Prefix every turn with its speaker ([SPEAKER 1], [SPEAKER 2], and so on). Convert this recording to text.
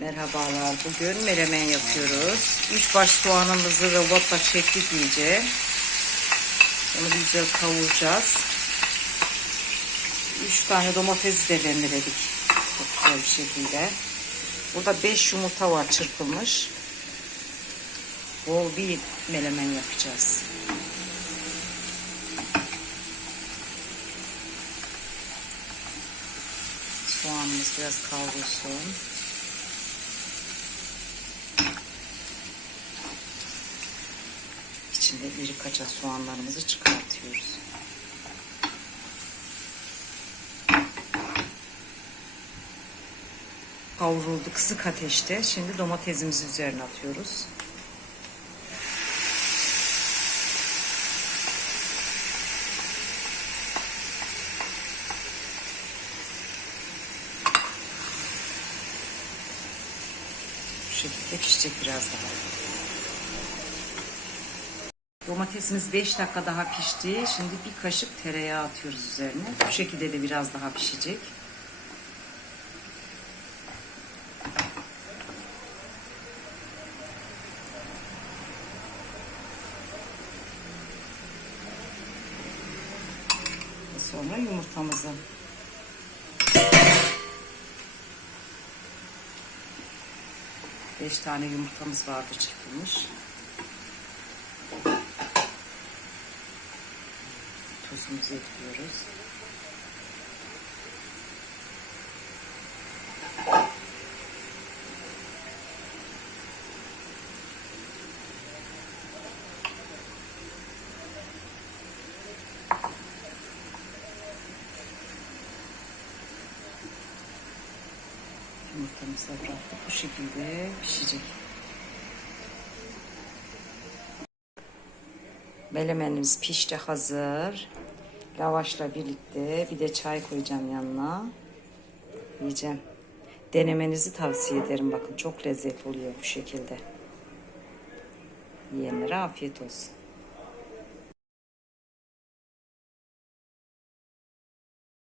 [SPEAKER 1] Merhabalar. Bugün menemen yapıyoruz. Üç baş soğanımızı robotla çektik iyice. Onu güzel kavuracağız. Üç tane domatesi de rendeledik. Çok güzel bir şekilde. Burada beş yumurta var çırpılmış. Bol bir menemen yapacağız. Soğanımız biraz kavrulsun. İçinde iri kaça soğanlarımızı çıkartıyoruz. Kavruldu kısık ateşte. Şimdi domatesimizi üzerine atıyoruz. Bu şekilde pişecek biraz daha. Domatesimiz 5 dakika daha pişti. Şimdi bir kaşık tereyağı atıyoruz üzerine. Bu şekilde de biraz daha pişecek. Sonra yumurtamızı Beş tane yumurtamız vardı çırpılmış. Tuzumuzu ekliyoruz. Yumurtamızı bıraktık. Bu şekilde pişecek. Melemenimiz pişti hazır. Lavaşla birlikte bir de çay koyacağım yanına. Yiyeceğim. Denemenizi tavsiye ederim. Bakın çok lezzetli oluyor bu şekilde. Yiyenlere afiyet olsun.